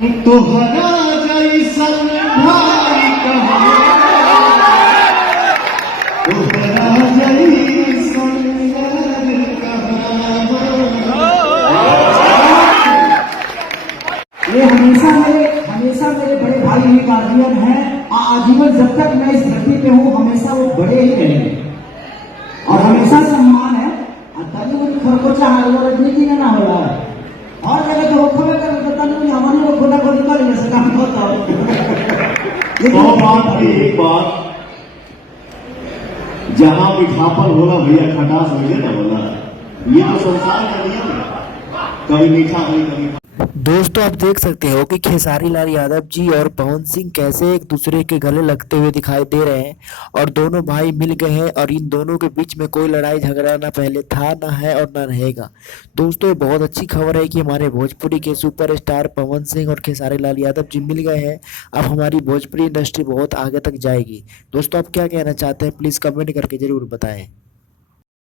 तोहरा जैसन भाई कहाँ, तोहरा जैसन यार कहाँ। ये हमेशा मेरे बड़े भाई ही गार्जियन हैं। आजीवन जब तक मैं इस धरती पे हूँ हमेशा वो बड़े ही रहेंगे और हमेशा सम्मान है। तनु खरकोचा राजनीति में ना हो रहा है और जगह तो खबर कर तनु हमारे को खोदा खोदी कर ले सका होता है। सौ बात है एक बात, जहां मीठापन होला भैया खटास हो ना बोला, ये तो संसार का नियम है, कभी मीठा हुई कभी। दोस्तों आप देख सकते हो कि खेसारी लाल यादव जी और पवन सिंह कैसे एक दूसरे के गले लगते हुए दिखाई दे रहे हैं और दोनों भाई मिल गए हैं और इन दोनों के बीच में कोई लड़ाई झगड़ा ना पहले था ना है और ना रहेगा। दोस्तों ये बहुत अच्छी खबर है कि हमारे भोजपुरी के सुपरस्टार पवन सिंह और खेसारी लाल यादव जी मिल गए हैं। अब हमारी भोजपुरी इंडस्ट्री बहुत आगे तक जाएगी। दोस्तों आप क्या कहना चाहते हैं प्लीज़ कमेंट करके ज़रूर बताएं।